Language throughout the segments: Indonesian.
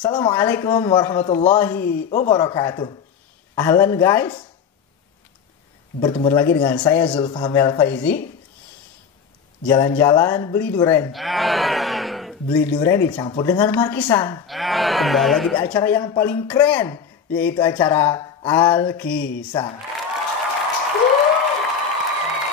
Assalamualaikum warahmatullahi wabarakatuh. Ahlan guys, bertemu lagi dengan saya Zulfahmi Al-Faizi. Jalan-jalan beli duren. Beli duren dicampur dengan markisan. Kembali lagi di acara yang paling keren, yaitu acara Al-Kisah.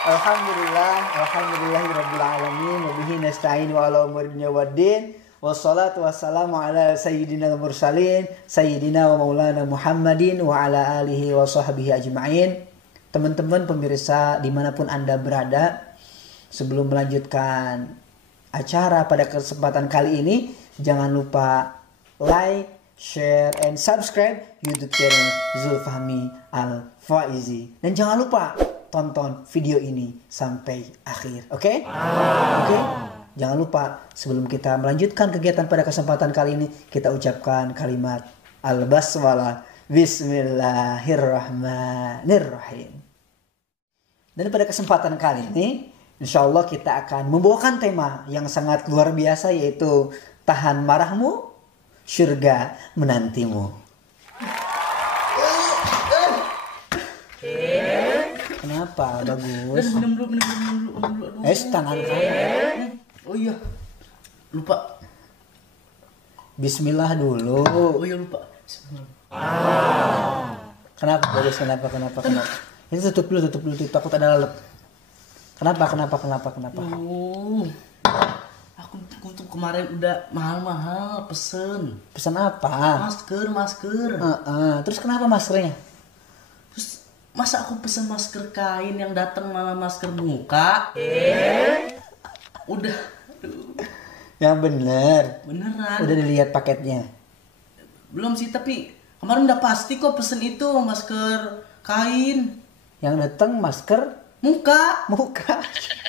Alhamdulillahirabbil alamin wa bihi nasta'in wa ala umuri dunya waddin. Wassalatu wassalamu ala sayyidina mursalin sayyidina wa maulana Muhammadin wa ala alihi wa sahbihi ajma'in. Teman-teman pemirsa dimanapun Anda berada, sebelum melanjutkan acara pada kesempatan kali ini, jangan lupa like, share, and subscribe YouTube channel Zulfahmi Al-Faizi. Dan jangan lupa tonton video ini sampai akhir, oke? Oke? Jangan lupa sebelum kita melanjutkan kegiatan pada kesempatan kali ini, kita ucapkan kalimat Al-Basmalah. Bismillahirrahmanirrahim. Dan pada kesempatan kali ini, insya Allah kita akan membawakan tema yang sangat luar biasa, yaitu tahan marahmu, surga menantimu. Kenapa? Bagus. Minum dulu. Tangan kanan. Oh iya, lupa. Bismillah dulu. Oh iya lupa. Kenapa? Bagus. Kenapa? Ini tutup dulu. Takut ada lalat. Kenapa? Aku tuh kemarin udah mahal pesen. Pesan apa? Masker. Terus kenapa maskernya? Terus masa aku pesen masker kain, yang datang malah masker muka? Udah. Yang bener. Beneran. Udah dilihat paketnya? Belum sih, tapi kemarin udah pasti kok pesen itu masker kain. Yang datang masker Muka.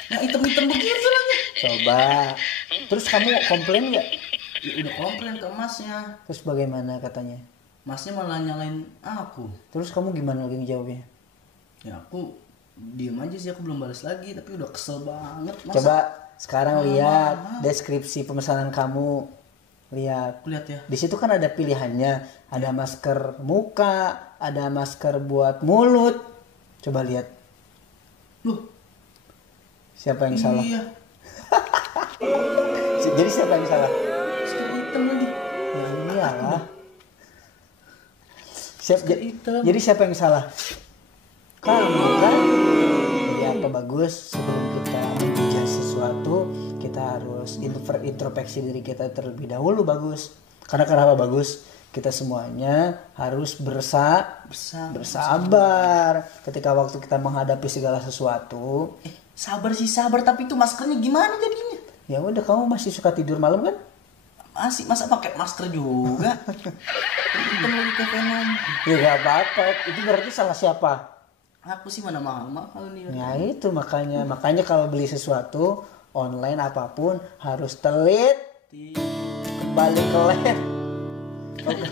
Yang hitam-hitam begitu lagi. Coba. Terus kamu komplain nggak? Ya, udah komplain ke masnya. Terus bagaimana katanya? Masnya malah nyalain aku. Terus kamu gimana lagi ngejawabnya? Ya aku diem aja sih, aku belum balas lagi, tapi udah kesel banget. Masa? Coba sekarang lihat deskripsi pemesanan kamu. Lihat. Aku lihat ya. Di situ kan ada pilihannya. Ada masker muka, ada masker buat mulut. Coba lihat. Loh. Siapa yang salah? Iya. Jadi siapa yang salah? Masker hitam lagi. Ya iyalah. Hitam. Jadi siapa yang salah? Kamu kan? Ya apa bagus, sebelum kita menjudge sesuatu, kita harus introspeksi diri kita terlebih dahulu, bagus. Karena kenapa bagus? Kita semuanya harus bersabar ketika waktu kita menghadapi segala sesuatu. Sabar, tapi itu maskernya gimana jadinya? Ya udah, kamu masih suka tidur malam kan? Masih, masa pakai masker juga? Hitam lagi ke Venom. Ya gak apa-apa, itu berarti salah siapa? Aku sih mana mahal nih. Ya itu makanya kalau beli sesuatu online apapun harus teliti, kembali ke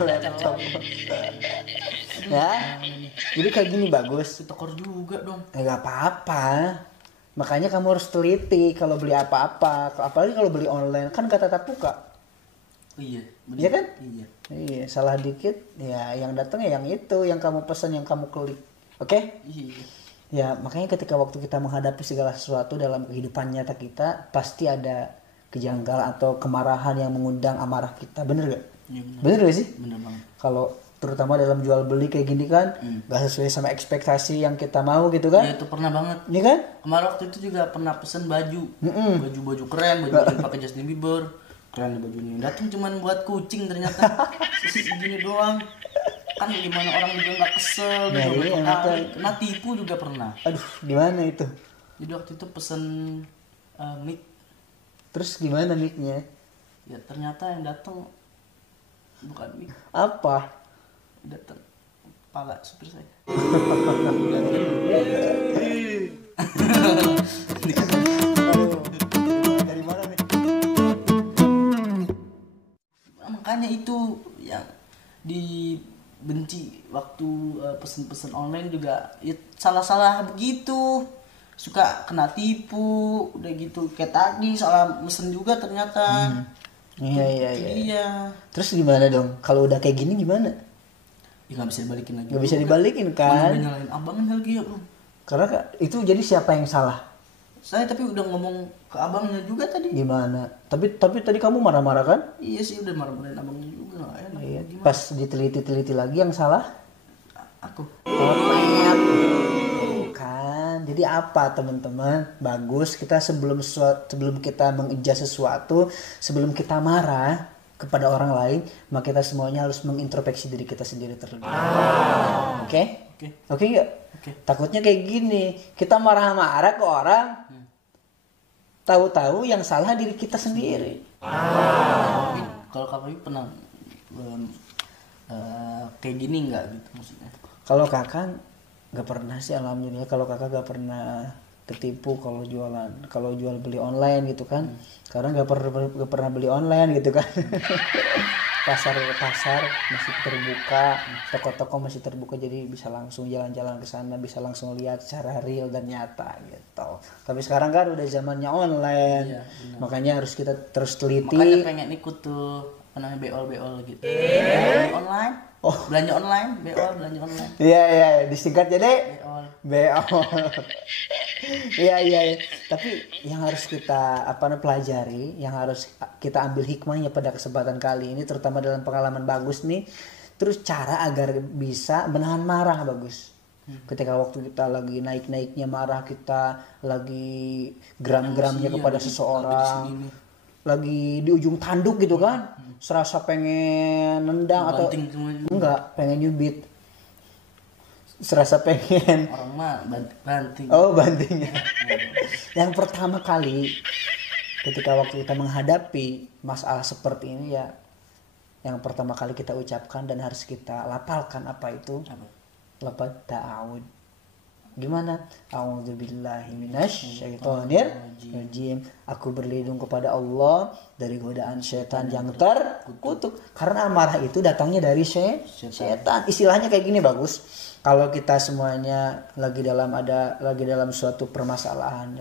laptop. Ya, jadi kayak gini bagus. Tekor juga dong. Gak apa-apa. Makanya kamu harus teliti kalau beli apa-apa, apalagi kalau beli online kan gak tatap muka. Oh iya, bener. Iya kan? Iya, salah dikit ya yang datang ya yang itu, yang kamu pesan, yang kamu klik. Oke? Iya. Ya, makanya ketika waktu kita menghadapi segala sesuatu dalam kehidupan nyata kita, pasti ada kejanggalan atau kemarahan yang mengundang amarah kita. Bener gak? Iya, bener gak sih? Bener banget. Kalau terutama dalam jual beli kayak gini kan, gak sesuai sama ekspektasi yang kita mau gitu kan? Ya itu pernah banget. Ini kan? Kemarin waktu itu juga pernah pesen baju. Baju keren, baju yang pakai Justin Bieber. Keren bajunya. Datang cuman buat kucing ternyata. Segini doang. Kan gimana orang juga nggak kesel, kena tipu juga pernah. Aduh, gimana itu? Jadi waktu itu pesen mic. Terus gimana mic-nya? Ya ternyata yang datang bukan mic. Apa? Datang kepala supir saya. Dari mana nih? Makanya itu yang dibenci waktu pesen-pesen online juga ya, salah-salah begitu, suka kena tipu udah gitu. Kayak tadi salah mesen juga ternyata Iya. Iya. Terus gimana dong? Kalau udah kayak gini gimana? Ya nggak bisa dibalikin lagi. Gak bisa dibalikin Mana kan? udah nyalain abangnya lagi ya bro. Karena itu jadi siapa yang salah? Saya tapi udah ngomong ke abangnya juga tadi. Gimana? Tapi tadi kamu marah-marah kan? Iya sih udah marah-marahin abangnya juga nggak enak. Iya. Gimana? Pas diteliti-teliti lagi yang salah? Aku. Pepet. Kan. Jadi apa teman-teman? Bagus kita sebelum kita mengejas sesuatu, sebelum kita marah kepada orang lain, maka kita semuanya harus mengintrospeksi diri kita sendiri terlebih dahulu. Oke? Oke enggak? Oke. Takutnya kayak gini, kita marah-marah ke orang, tahu-tahu yang salah diri kita sendiri. Kalau kakak pernah kayak gini nggak gitu maksudnya? Kalau kakak nggak pernah sih, alhamdulillah. Kalau kakak nggak pernah ketipu kalau jual beli online gitu kan. Karena nggak pernah beli online gitu kan. pasar masih terbuka, toko-toko masih terbuka, jadi bisa langsung jalan-jalan ke sana, bisa langsung lihat secara real dan nyata gitu. Tapi sekarang kan udah zamannya online. Iya, makanya harus kita terus teliti. Makanya pengen ikut tuh beol gitu. Belanja online. Belanja online, belanja online. Iya, disingkat jadi beol. Iya. Tapi yang harus kita pelajari, yang harus kita ambil hikmahnya pada kesempatan kali ini, terutama dalam pengalaman Bagus nih, terus cara agar bisa menahan marah Bagus. Ketika waktu kita lagi naik-naiknya marah, kita lagi geram-geramnya kepada seseorang, lagi di ujung tanduk gitu kan, serasa pengen nendang atau enggak, pengen nyubit, serasa pengen orang mah banting. Oh, banting. Yang pertama kali ketika waktu kita menghadapi masalah seperti ini ya, yang pertama kali kita ucapkan dan harus kita lapalkan apa itu? Lafaz ta'awud. Gimana? A'udzubillahi minasyaitonirrajim. Aku berlindung kepada Allah dari godaan setan yang terkutuk. Karena marah itu datangnya dari setan. Istilahnya kayak gini Bagus. Kalau kita semuanya lagi dalam suatu permasalahan,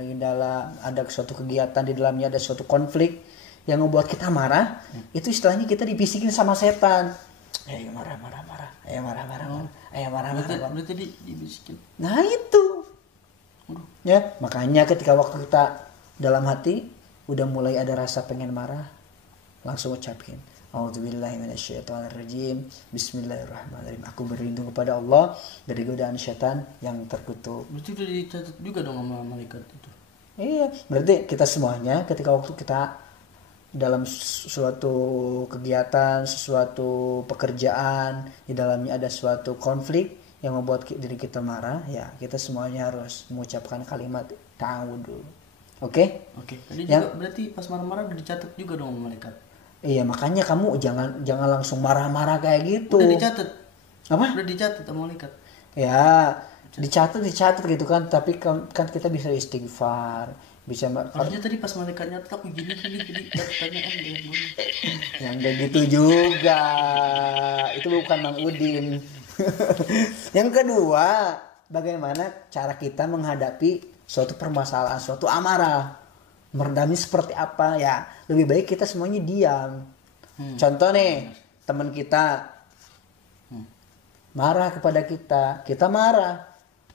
ada suatu kegiatan, di dalamnya ada suatu konflik yang membuat kita marah, itu istilahnya kita dibisikin sama setan. Ayo marah. Berarti dibisikin. Nah itu. Ya, makanya ketika waktu kita dalam hati udah mulai ada rasa pengen marah, langsung ucapin A'udzubillahi minasyaitonirrajim. Bismillahirrahmanirrahim. Aku berlindung kepada Allah dari godaan setan yang terkutuk. Berarti udah dicatat juga dong sama malaikat itu. Iya, berarti kita semuanya ketika waktu kita dalam suatu kegiatan, suatu pekerjaan, di dalamnya ada suatu konflik yang membuat diri kita marah, ya kita semuanya harus mengucapkan kalimat ta'awud dulu. Oke? Tadi juga berarti pas marah-marah udah dicatat juga dong sama malaikat. Iya, makanya kamu jangan langsung marah-marah kayak gitu. Udah dicatat. Apa? Udah dicatat sama malaikat. Ya, dicatat gitu kan, tapi kan kita bisa istighfar, bisa harusnya tadi pas malaikat nyatet aku gini pertanyaan yang kayak gitu juga. Itu bukan Mang Udin. Yang kedua, bagaimana cara kita menghadapi suatu permasalahan, suatu amarah, meredamnya seperti apa ya? Lebih baik kita semuanya diam. Contoh nih, teman kita marah kepada kita marah.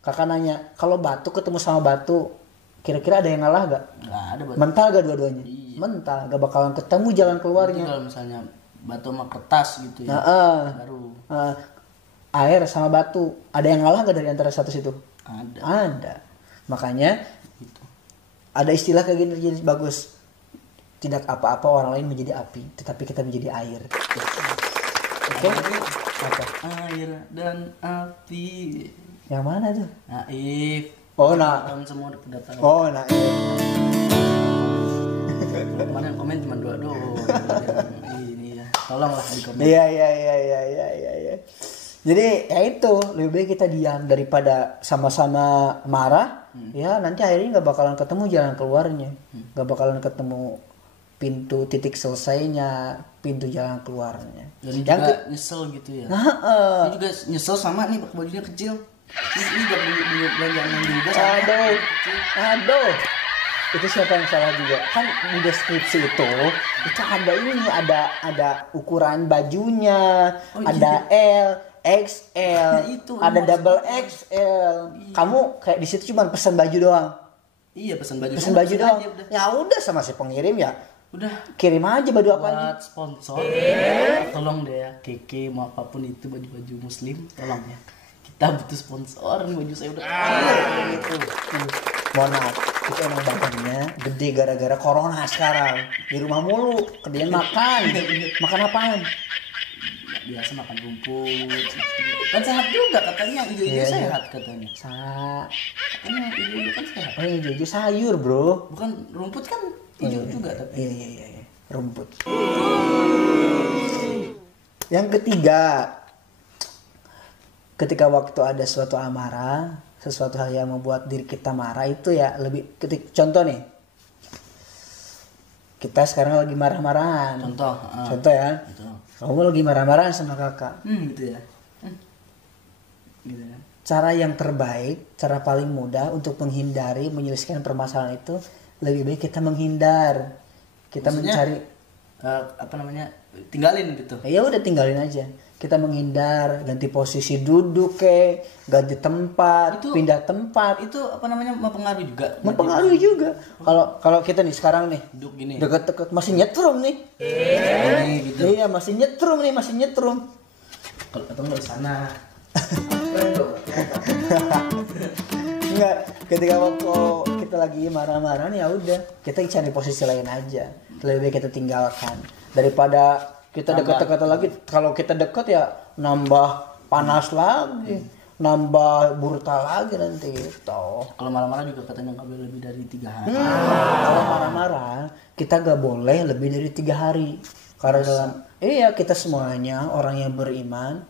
Kakak nanya, kalau batu ketemu sama batu, kira-kira ada yang ngalah gak? Gak ada. Mental gak dua-duanya? Iya. Mental, gak bakalan ketemu jalan keluarnya. Kalau misalnya batu sama kertas gitu ya, baru. Air sama batu, ada yang ngalah gak dari antara satu situ? Ada. Makanya gitu. Ada istilah kayak gini jadi Bagus. Tidak apa-apa orang lain menjadi api, tetapi kita menjadi air. Oke? Apa? Air dan api. Yang mana tuh? Naif. Oh, semua udah pada tahu. Oh, Naif. Kemarin yang komen cuma 2 doang. Ini ya. Tolonglah di komen. Iya. Jadi ya itu, lebih baik kita diam daripada sama-sama marah. Ya nanti akhirnya nggak bakalan ketemu jalan keluarnya, nggak bakalan ketemu pintu titik selesainya, pintu jalan keluarnya. Dan juga nyesel gitu ya. Ini juga nyesel sama nih bajunya kecil. Ini juga belanjaan juga. Aduh. Itu siapa yang salah juga? Kan di deskripsi itu ada ini, ada ukuran bajunya, Oh, ada L, XL, Itu ada maksudnya. double XL. Kamu kayak di situ cuma pesan baju doang. Iya, pesan baju. Pesan baju doang. aja, udah. Ya udah, sama si pengirim ya. Udah. Kirim aja baju apa aja. Buat sponsor, tolong deh ya, Keke mau apapun itu baju-baju muslim, tolong ya. Kita butuh sponsor, nih baju saya udah Gitu. Mohon maaf, itu emang badannya gede gara-gara corona sekarang. Di rumah mulu, kerjaan makan. Makan apaan? biasa makan rumput. Kan sehat juga katanya, hijau-hijau Iya, iya. sehat katanya. Katanya hijau-hijau kan sehat. Oh iya, hijau sayur bro. Bukan rumput kan hijau juga tapi. Iya. Rumput. Yang ketiga, ketika waktu ada suatu amarah, sesuatu hal yang membuat diri kita marah itu ya lebih contoh nih. Kita sekarang lagi marah-marahan. Contoh ya. Contoh. Kamu lagi marah-marahan sama kakak. Gitu ya. Gitu ya. Cara yang terbaik, cara paling mudah untuk menghindari menyelesaikan permasalahan itu, lebih baik kita menghindar. Kita Maksudnya, mencari tinggalin gitu. ya udah tinggalin aja. Kita menghindar, ganti posisi duduk ganti tempat, pindah tempat. Itu mempengaruhi juga. Mempengaruhi juga. Kalau kita nih sekarang nih Duduk gini. deket-deket masih nyetrum nih. Gitu. Iya, masih nyetrum. Kalau atau nggak di sana. Enggak, ketika waktu kita lagi marah-marahan ya udah, kita cari posisi lain aja. Lebih baik kita tinggalkan daripada kita dekat-dekat lagi. Kalau kita dekat ya nambah panas lagi, nambah brutal lagi nanti gitu. Kalau marah-marah juga katanya nggak boleh lebih dari 3 hari. Kalau marah-marah kita gak boleh lebih dari 3 hari. Karena kita semuanya orang yang beriman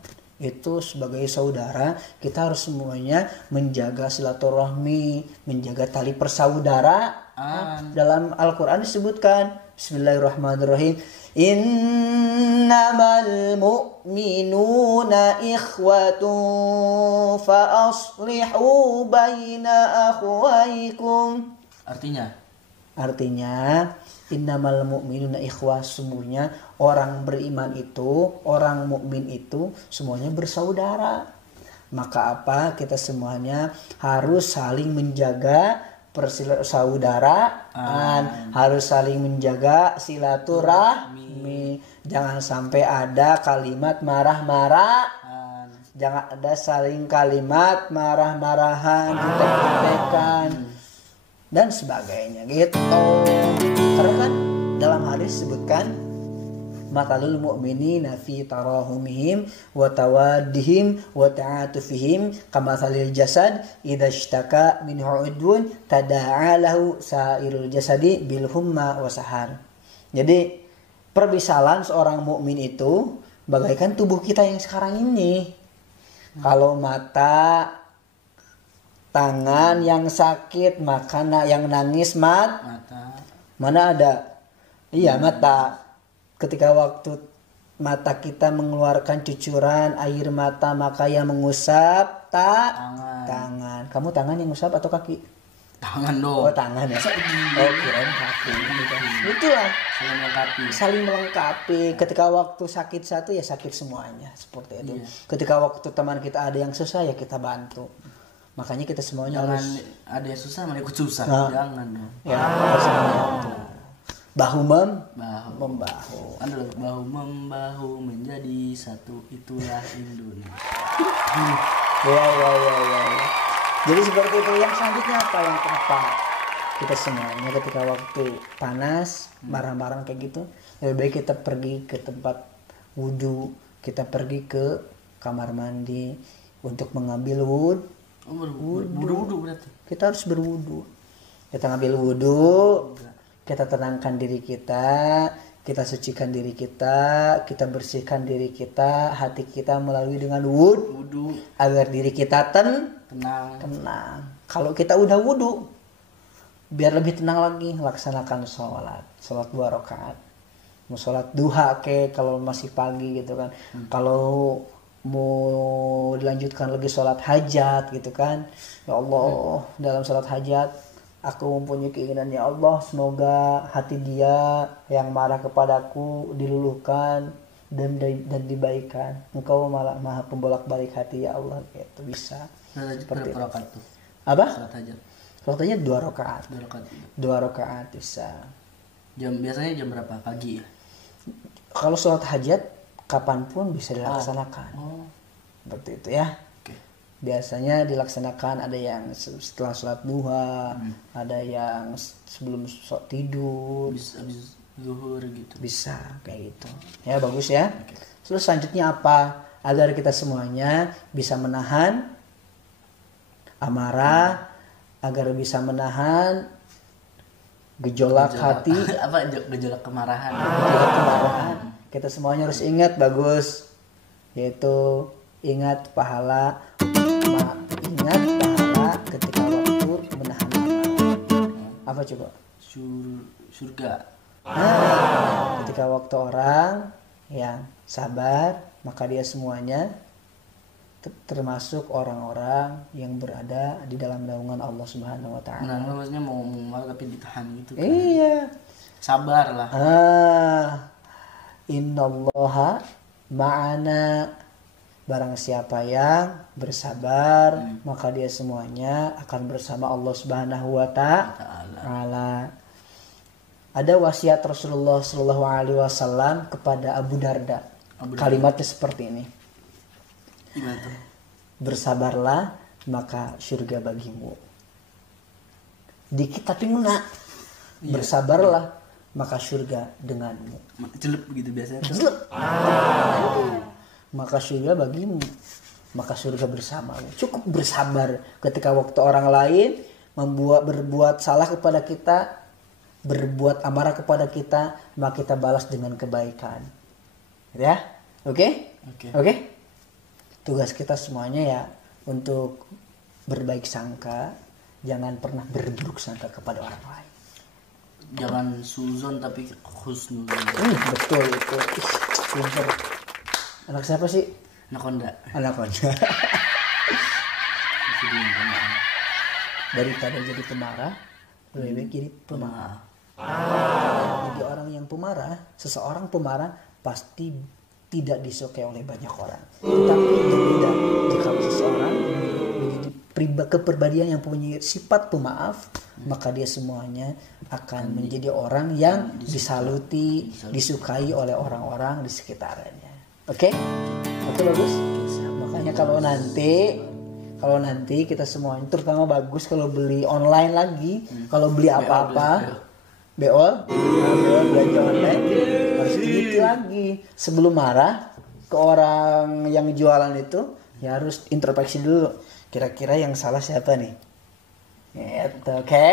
itu sebagai saudara, kita harus semuanya menjaga silaturahmi, menjaga tali persaudaraan. Dalam Al-Quran disebutkan, Bismillahirrahmanirrahim, innamal mu'minuna ikhwatun fa aslihu baina akhwaikum. Artinya innamal mu'minuna ikhwah, semuanya orang beriman itu, orang mukmin itu semuanya bersaudara. Maka apa? Kita semuanya harus saling menjaga persaudaraan, harus saling menjaga silaturahmi. Jangan sampai ada kalimat marah-marahan. Jangan ada saling kalimat marah-marahan, jutek-jutekan dan sebagainya gitu. Karena kan dalam hadis disebutkan matalul mu'minina fi tarahumihim wa tawaddihim wa ta'atufihim kamathalil jasad idza ishtaka minhu 'udwun tada'a lahu sa'irul jasadi bil humma wa sahar. Jadi permisalan seorang mukmin itu bagaikan tubuh kita yang sekarang ini. Kalau mata, tangan yang sakit, maka yang nangis mata. Mana ada? Iya, mata. Ketika waktu mata kita mengeluarkan cucuran air mata, maka yang mengusap tangan. Kamu tangan yang ngusap atau kaki? Tangan dong. Oh, tangan ya. Oh, kirain kaki. Itulah. Saling melengkapi. Ketika waktu sakit satu ya sakit semuanya, seperti itu. Iya. Ketika waktu teman kita ada yang susah ya kita bantu. Makanya kita semuanya harus ada yang susah malah ikut susah. Jangan dong. Ya, harus membantu. Bahu membahu. Adalah bahu membahu menjadi satu, itulah Indonesia. Ya. Jadi seperti itu. Yang selanjutnya apa yang keempat? Kita semuanya ketika waktu panas, marah-marah kayak gitu, lebih baik kita pergi ke tempat wudhu, kita pergi ke kamar mandi untuk mengambil wudhu berarti. Kita harus berwudhu. Kita ngambil wudhu, kita tenangkan diri kita sucikan diri kita bersihkan diri kita, hati kita melalui dengan wudhu agar diri kita tenang. Kalau kita udah wudhu, biar lebih tenang lagi, laksanakan sholat 2 rakaat. Mau sholat duha kalau masih pagi gitu kan. Kalau mau dilanjutkan lagi sholat hajat gitu kan. Ya Allah, dalam sholat hajat Aku mempunyai keinginan, ya Allah, semoga hati dia yang marah kepadaku diluluhkan dan dibaikan. Engkau malah maha pembolak-balik hati, ya Allah. Gitu bisa. Seperti berapa rakaat tuh? Apa? Salat hajat. Salatnya 2 rakaat. 2 rakaat. 2 rakaat bisa. Biasanya jam berapa? Pagi ya? Kalau sholat hajat kapanpun bisa dilaksanakan. Oh. Seperti itu ya. Biasanya dilaksanakan ada yang setelah sholat duha, ada yang sebelum tidur, Habis zuhur gitu. bisa kayak gitu. Ya bagus ya. Terus selanjutnya apa? Agar kita semuanya bisa menahan amarah, agar bisa menahan gejolak hati, Apa gejolak kemarahan? gejolak kemarahan. Kita semuanya harus ingat, bagus, yaitu ingat pahala ketika waktu menahan amarah. Apa coba? Surga. Ketika waktu orang yang sabar, maka dia semuanya termasuk orang-orang yang berada di dalam naungan Allah Subhanahu wa taala. Nah, maksudnya mau marah tapi ditahan gitu kan. Iya. Sabar lah. Innallaha ma'ana. Barang siapa yang bersabar, maka dia semuanya akan bersama Allah Subhanahu wa taala. Ada wasiat Rasulullah sallallahu alaihi wasallam kepada Abu Darda. Kalimatnya seperti ini. Gimana tuh? Bersabarlah, maka surga bagimu. Dikit tapi ngena. Bersabarlah, maka surga denganmu. Jelek begitu biasanya. Jelek. Maka surga bagimu, maka surga bersamamu. Cukup bersabar ketika waktu orang lain berbuat salah kepada kita, berbuat amarah kepada kita, maka kita balas dengan kebaikan. Ya, oke? Tugas kita semuanya ya untuk berbaik sangka, jangan pernah berburuk sangka kepada orang lain. Jangan suzon tapi husnuzon. Betul itu. Pinter. Anak siapa sih? Anaconda. Daripada jadi pemarah, lebih baik jadi pemaaf. Jadi orang yang pemarah, seseorang pemarah pasti tidak disukai oleh banyak orang. Tetapi berbeda jika seseorang menjadi kepribadian yang punya sifat pemaaf, maka dia semuanya akan menjadi orang yang disaluti, disukai oleh orang-orang di sekitarnya. Oke, bagus. Makanya kalau nanti kita semuanya, terutama bagus kalau beli online lagi, kalau beli apa-apa, beol belanja online harus teliti lagi sebelum marah ke orang yang jualan itu, ya harus introspeksi dulu. Kira-kira yang salah siapa nih? Oke.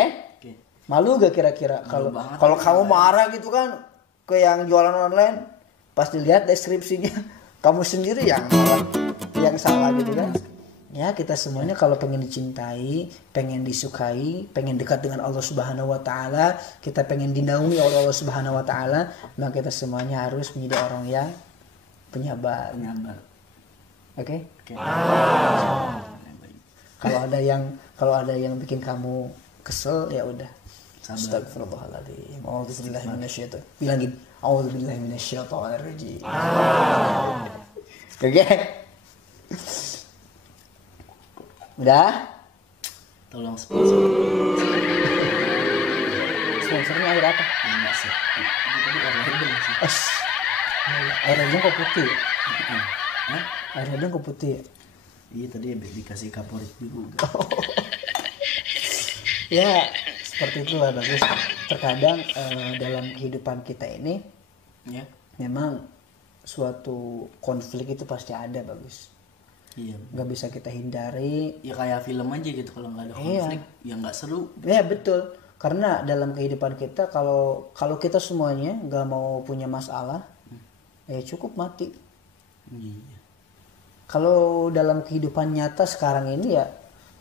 Malu gak kira-kira kalau kamu marah gitu kan ke yang jualan online? Pas dilihat deskripsinya kamu sendiri yang salah gitu kan. Ya, kita semuanya kalau pengen dicintai, pengen disukai, pengen dekat dengan Allah Subhanahu wa taala, kita pengen dinaungi oleh Allah Subhanahu wa taala, maka kita semuanya harus menjadi orang yang penyabar. Oke? Kalau ada yang bikin kamu kesel, ya udah. Astagfirullahaladzim. A'udzubillahi minasyaitonir. Bilangin, a'udzubillahi minasyaitonir rajim. Oke. Udah? Tolong sponsor. Sponsornya air apa? Enggak sih. Itu air ledeng sih. Air ledeng kok putih? Air ledeng kok putih? Iya, tadi dikasih kaporit juga. Ya, seperti itulah bagus. Terkadang dalam kehidupan kita ini, ya, memang suatu konflik itu pasti ada, bagus. Iya. Gak bisa kita hindari. Ya kayak film aja gitu, kalau nggak ada konflik ya nggak seru. Ya betul. Karena dalam kehidupan kita kalau kita semuanya nggak mau punya masalah, ya cukup mati. Iya. Kalau dalam kehidupan nyata sekarang ini ya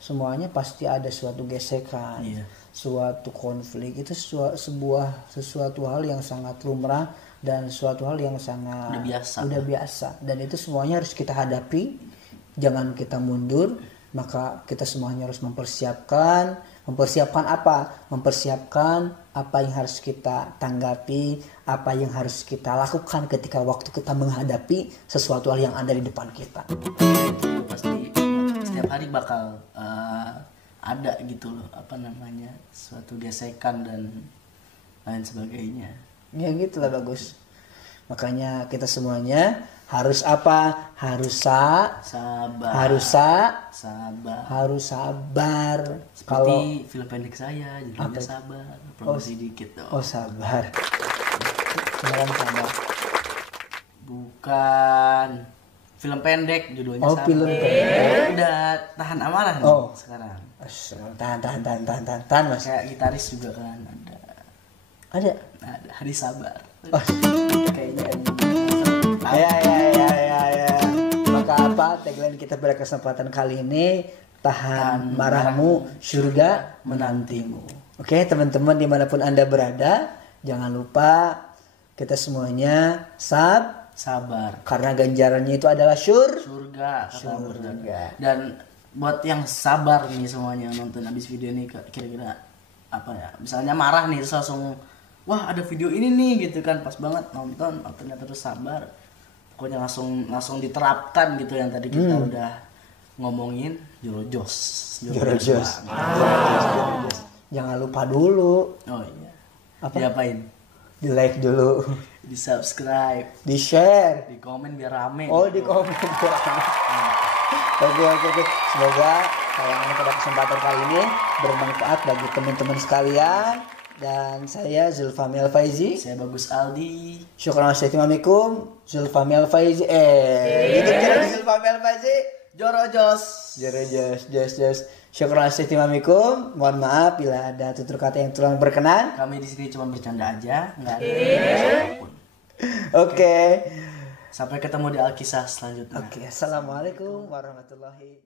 semuanya pasti ada suatu gesekan, suatu konflik. Itu sesuatu hal yang sangat lumrah dan suatu hal yang sangat udah biasa. Dan itu semuanya harus kita hadapi. Jangan kita mundur, maka kita semuanya harus mempersiapkan, Mempersiapkan apa? Mempersiapkan apa yang harus kita tanggapi, apa yang harus kita lakukan ketika waktu kita menghadapi sesuatu hal yang ada di depan kita. Pasti setiap hari bakal ada gitu loh, apa namanya, suatu gesekan dan lain sebagainya. Ya gitulah bagus. Makanya kita semuanya harus apa? Harus Sabar. sabar. Seperti film pendek saya, judulnya Sabar. Promosi dikit dong. Oh sabar. Beneran sabar. Bukan. Film pendek judulnya Oh, Sabar. film pendek. Udah tahan amarah nih sekarang. Tahan mas. Kayak gitaris juga kan Ada. Hari Sabar. Oh. Kayaknya Ya. Maka apa tagline kita pada kesempatan kali ini, tahan marahmu, surga menantimu. Oke teman-teman dimanapun Anda berada, jangan lupa kita semuanya sabar. Karena ganjarannya itu adalah surga. surga. Dan buat yang sabar nih semuanya nonton habis video ini, kira-kira apa ya? Misalnya marah nih terus langsung, wah ada video ini nih gitu kan, pas banget nonton, ternyata terus sabar. Pokoknya langsung diterapkan gitu yang tadi kita udah ngomongin. Jorojos. Jangan lupa dulu. Oh iya. Apa? Diapain? Di like dulu. Di subscribe. Di share. Di komen biar rame. Oh di komen. Oke. Semoga tayangan pada kesempatan kali ini bermanfaat bagi teman-teman sekalian. Dan saya Zulfami Al-Faizi. Saya Bagus Aldi. Syukran assalamualaikum. Zulfami Al-Faizi. Itu kira Zulfami Al-Faizi. Jorojos. Syukran assalamualaikum. Mohon maaf bila ada tutur kata yang kurang berkenan. Kami di sini cuma bercanda aja, nggak ada apapun. Oke. Sampai ketemu di Alkisah selanjutnya. Assalamualaikum warahmatullahi